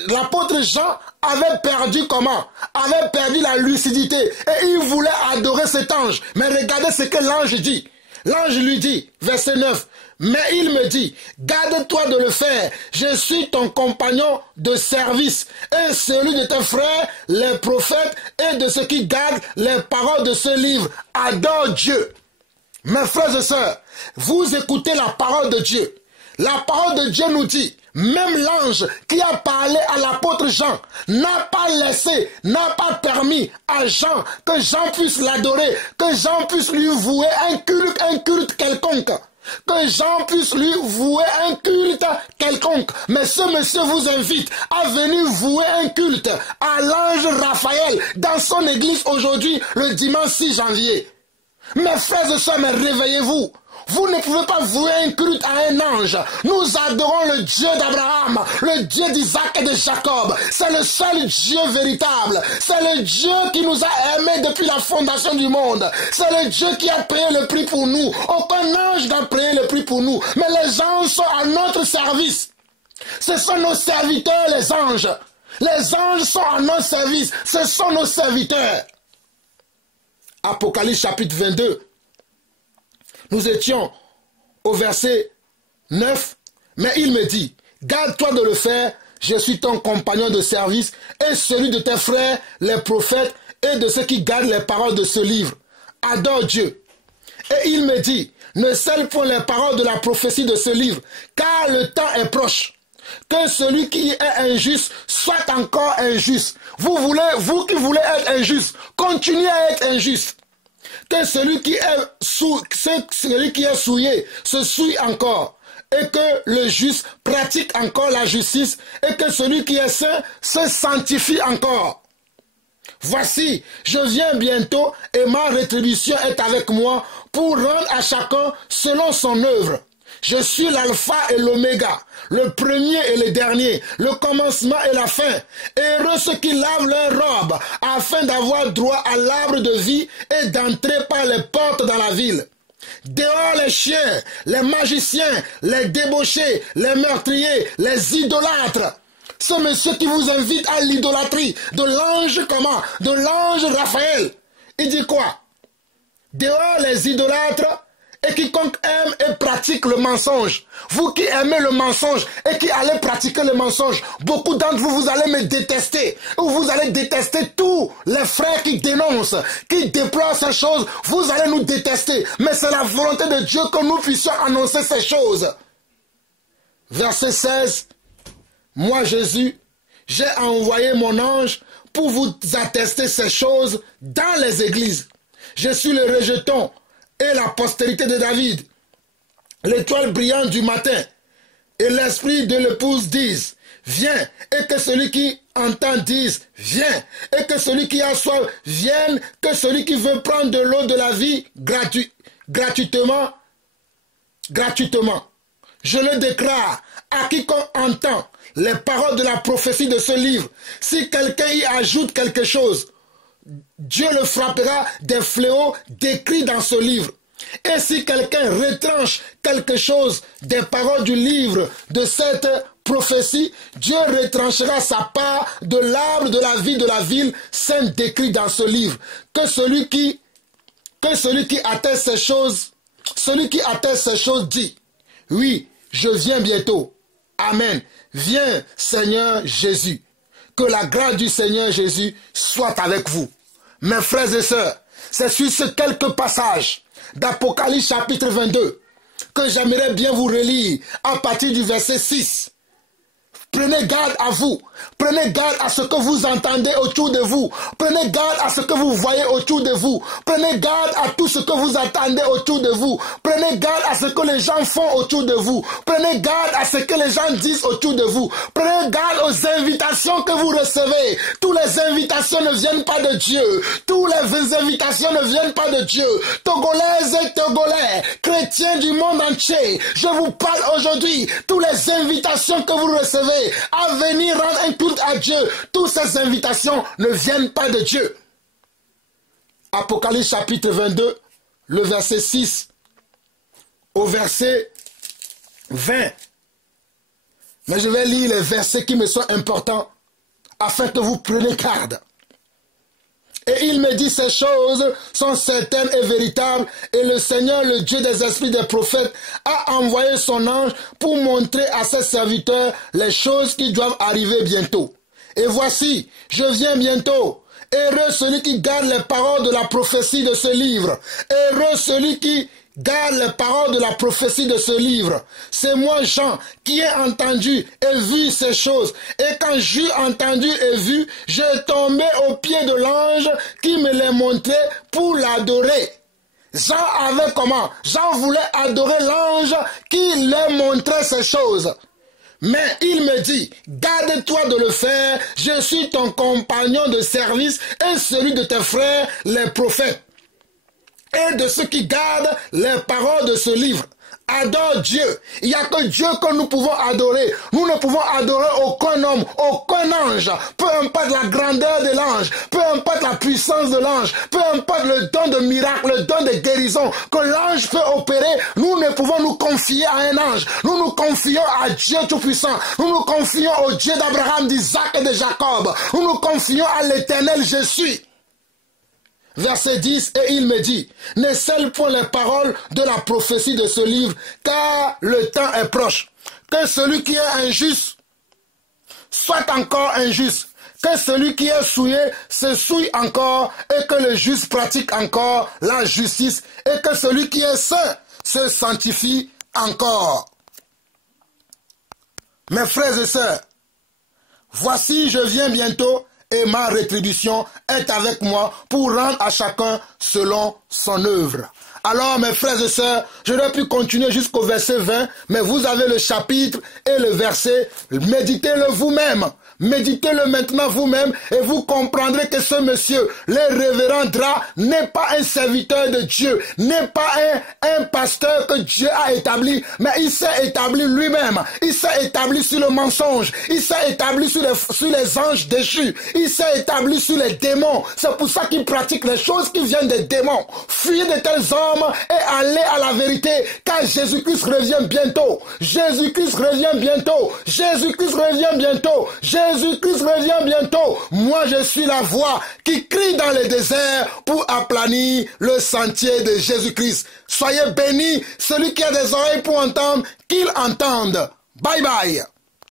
l'apôtre Jean avait perdu comment? Avait perdu la lucidité. Et il voulait adorer cet ange. Mais regardez ce que l'ange dit. L'ange lui dit, verset 9, mais il me dit, garde-toi de le faire. Je suis ton compagnon de service et celui de tes frères, les prophètes et de ceux qui gardent les paroles de ce livre. Adore Dieu. Mes frères et sœurs, vous écoutez la parole de Dieu. La parole de Dieu nous dit, même l'ange qui a parlé à l'apôtre Jean n'a pas permis à Jean que Jean puisse l'adorer, que Jean puisse lui vouer un culte quelconque. Que Jean puisse lui vouer un culte quelconque. Mais ce monsieur vous invite à venir vouer un culte à l'ange Raphaël dans son église aujourd'hui, le dimanche 6 janvier. Mes frères et sœurs, mais réveillez-vous. Vous ne pouvez pas vouer un culte à un ange. Nous adorons le Dieu d'Abraham, le Dieu d'Isaac et de Jacob. C'est le seul Dieu véritable. C'est le Dieu qui nous a aimés depuis la fondation du monde. C'est le Dieu qui a payé le prix pour nous. Aucun ange n'a payé le prix pour nous. Mais les anges sont à notre service. Ce sont nos serviteurs, les anges. Les anges sont à notre service. Ce sont nos serviteurs. Apocalypse chapitre 22. Nous étions au verset 9, mais il me dit, garde-toi de le faire, je suis ton compagnon de service et celui de tes frères, les prophètes et de ceux qui gardent les paroles de ce livre. Adore Dieu. Et il me dit, ne scelle point les paroles de la prophétie de ce livre, car le temps est proche. Que celui qui est injuste soit encore injuste. Vous qui voulez être injuste, continuez à être injuste. Que celui qui est souillé se souille encore, et que le juste pratique encore la justice, et que celui qui est saint se sanctifie encore. Voici, je viens bientôt, et ma rétribution est avec moi, pour rendre à chacun selon son œuvre. Je suis l'alpha et l'oméga, le premier et le dernier, le commencement et la fin. Heureux ceux qui lavent leurs robes, afin d'avoir droit à l'arbre de vie et d'entrer par les portes dans la ville. Dehors les chiens, les magiciens, les débauchés, les meurtriers, les idolâtres. Ce monsieur qui vous invite à l'idolâtrie, de l'ange comment? De l'ange Raphaël. Il dit quoi? Dehors les idolâtres, et quiconque aime et pratique le mensonge. Vous qui aimez le mensonge et qui allez pratiquer le mensonge, beaucoup d'entre vous, vous allez me détester. Ou vous allez détester tous les frères qui dénoncent, qui déploient ces choses. Vous allez nous détester. Mais c'est la volonté de Dieu que nous puissions annoncer ces choses. Verset 16. Moi, Jésus, j'ai envoyé mon ange pour vous attester ces choses dans les églises. Je suis le rejeton et la postérité de David, l'étoile brillante du matin, et l'esprit de l'épouse disent, viens, et que celui qui entend dise, viens, et que celui qui a soif vienne, que celui qui veut prendre de l'eau de la vie gratuitement. je le déclare à quiconque entend les paroles de la prophétie de ce livre. Si quelqu'un y ajoute quelque chose, Dieu le frappera des fléaux décrits dans ce livre. Et si quelqu'un retranche quelque chose des paroles du livre de cette prophétie, Dieu retranchera sa part de l'arbre de la vie de la ville sainte décrit dans ce livre. Que celui qui atteste ces choses, dit, oui, je viens bientôt. Amen. Viens, Seigneur Jésus. Que la grâce du Seigneur Jésus soit avec vous. Mes frères et sœurs, c'est sur ce quelques passages d'Apocalypse chapitre 22 que j'aimerais bien vous relire à partir du verset 6. Prenez garde à vous. Prenez garde à ce que vous entendez autour de vous. Prenez garde à ce que vous voyez autour de vous. Prenez garde à tout ce que vous entendez autour de vous. Prenez garde à ce que les gens font autour de vous. Prenez garde à ce que les gens disent autour de vous. Prenez garde aux invitations que vous recevez. Toutes les invitations ne viennent pas de Dieu. Toutes les invitations ne viennent pas de Dieu. Togolaises et Togolais, chrétiens du monde entier, je vous parle aujourd'hui. Toutes les invitations que vous recevez à venir rendre un culte à Dieu, toutes ces invitations ne viennent pas de Dieu. Apocalypse chapitre 22, le verset 6 au verset 20. Mais je vais lire les versets qui me sont importants afin que vous preniez garde. Et il me dit, ces choses sont certaines et véritables, et le Seigneur, le Dieu des esprits des prophètes, a envoyé son ange pour montrer à ses serviteurs les choses qui doivent arriver bientôt. Et voici, je viens bientôt. Heureux celui qui garde les paroles de la prophétie de ce livre. Heureux celui qui garde les paroles de la prophétie de ce livre. C'est moi, Jean, qui ai entendu et vu ces choses. Et quand j'eus entendu et vu, je tombais aux pieds de l'ange qui me les montrait pour l'adorer. Jean avait comment? Jean voulait adorer l'ange qui leur montrait ces choses. Mais il me dit, garde-toi de le faire, je suis ton compagnon de service et celui de tes frères, les prophètes, et de ceux qui gardent les paroles de ce livre. Adore Dieu. Il n'y a que Dieu que nous pouvons adorer. Nous ne pouvons adorer aucun homme, aucun ange. Peu importe la grandeur de l'ange, peu importe la puissance de l'ange, peu importe le don de miracle, le don de guérison que l'ange peut opérer, nous ne pouvons nous confier à un ange. Nous nous confions à Dieu Tout-Puissant. Nous nous confions au Dieu d'Abraham, d'Isaac et de Jacob. Nous nous confions à l'Éternel Je suis. Verset 10, et il me dit, ne scelle point les paroles de la prophétie de ce livre, car le temps est proche. Que celui qui est injuste soit encore injuste. Que celui qui est souillé se souille encore, et que le juste pratique encore la justice, et que celui qui est saint se sanctifie encore. Mes frères et sœurs, voici je viens bientôt, et ma rétribution est avec moi pour rendre à chacun selon son œuvre. Alors, mes frères et sœurs, j'aurais pu continuer jusqu'au verset 20, mais vous avez le chapitre et le verset. Méditez-le vous-même. Méditez-le maintenant vous-même et vous comprendrez que ce monsieur, le révérend Dra, n'est pas un serviteur de Dieu, n'est pas un pasteur que Dieu a établi, mais il s'est établi lui-même. Il s'est établi sur le mensonge. Il s'est établi sur les anges déchus. Il s'est établi sur les démons. C'est pour ça qu'il pratique les choses qui viennent des démons. Fuyez de tels hommes et allez à la vérité, car Jésus-Christ revient bientôt. Jésus-Christ revient bientôt. Jésus-Christ revient bientôt. Jésus-Christ revient bientôt. Moi, je suis la voix qui crie dans le désert pour aplanir le sentier de Jésus-Christ. Soyez bénis. Celui qui a des oreilles pour entendre, qu'il entende. Bye bye.